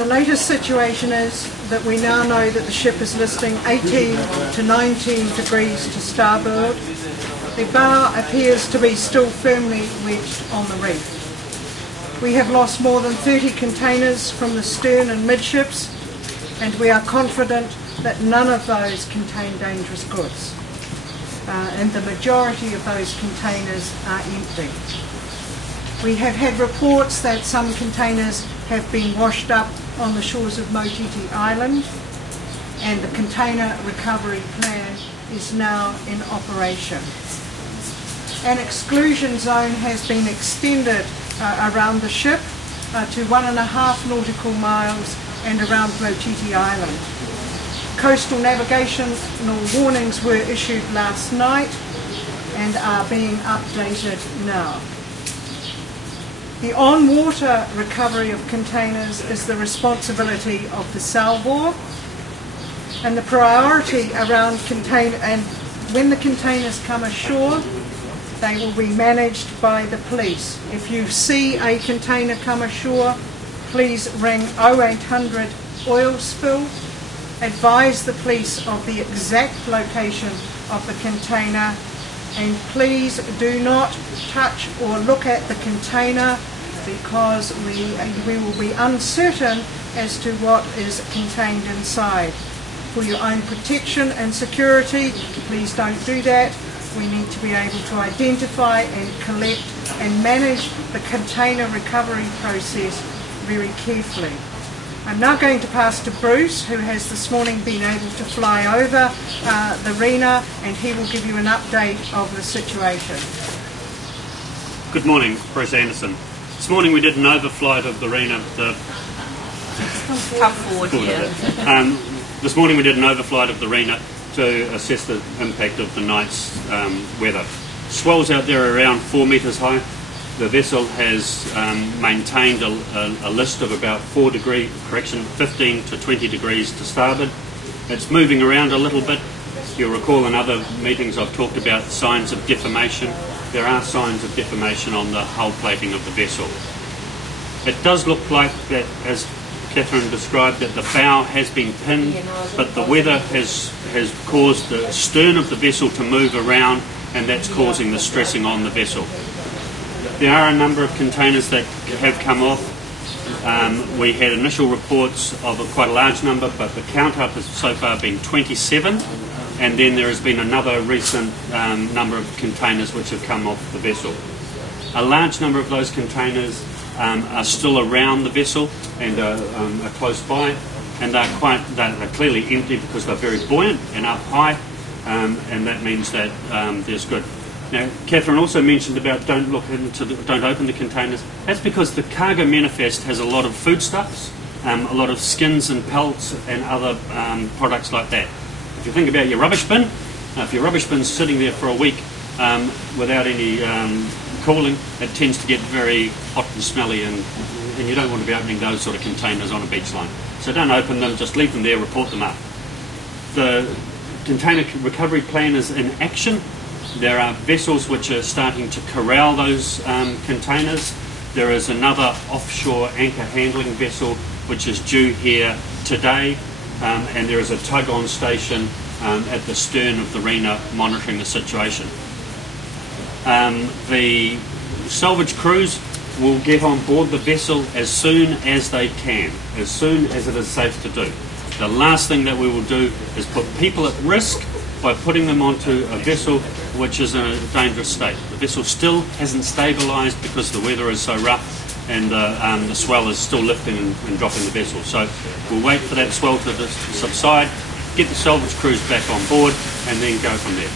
The latest situation is that we now know that the ship is listing 18 to 19 degrees to starboard. The bow appears to be still firmly wedged on the reef. We have lost more than 30 containers from the stern and midships, and we are confident that none of those contain dangerous goods. And the majority of those containers are empty. We have had reports that some containers have been washed up on the shores of Motiti Island, and the container recovery plan is now in operation. An exclusion zone has been extended around the ship to 1.5 nautical miles and around Motiti Island. Coastal navigational warnings were issued last night and are being updated now. The on-water recovery of containers is the responsibility of the salvor, and the priority around and when the containers come ashore, they will be managed by the police. If you see a container come ashore, please ring 0800 oil spill, advise the police of the exact location of the container, and please do not touch or look at the container, because we will be uncertain as to what is contained inside. For your own protection and security, please don't do that. We need to be able to identify and collect and manage the container recovery process very carefully. I'm now going to pass to Bruce, who has this morning been able to fly over the Rena, and he will give you an update of the situation. Good morning, Bruce Anderson. This morning we did an overflight of the Rena. This morning we did an overflight of the Rena to assess the impact of the night's weather. Swells out there are around 4 metres high. The vessel has maintained a list of about 15 to 20 degrees to starboard. It's moving around a little bit. You'll recall in other meetings I've talked about signs of deformation. There are signs of deformation on the hull plating of the vessel. It does look like that, as Catherine described, that the bow has been pinned, but the weather has caused the stern of the vessel to move around, and that's causing the stressing on the vessel. There are a number of containers that have come off. We had initial reports of quite a large number, but the count up has so far been 27, and then there has been another recent number of containers which have come off the vessel. A large number of those containers are still around the vessel and are close by, and they're clearly empty because they're very buoyant and up high, and that means that there's good. Now, Catherine also mentioned about don't open the containers. That's because the cargo manifest has a lot of foodstuffs, a lot of skins and pelts and other products like that. If you think about your rubbish bin, if your rubbish bin's sitting there for a week without any cooling, it tends to get very hot and smelly, and you don't want to be opening those sort of containers on a beach line. So don't open them, just leave them there, report them up. The container recovery plan is in action. There are vessels which are starting to corral those containers. There is another offshore anchor handling vessel which is due here today, and there is a tug on station at the stern of the Rena monitoring the situation. The salvage crews will get on board the vessel as soon as they can, as soon as it is safe to do. The last thing that we will do is put people at risk by putting them onto a vessel which is in a dangerous state. The vessel still hasn't stabilised because the weather is so rough, and the swell is still lifting and dropping the vessel. So we'll wait for that swell to subside, get the salvage crews back on board, and then go from there.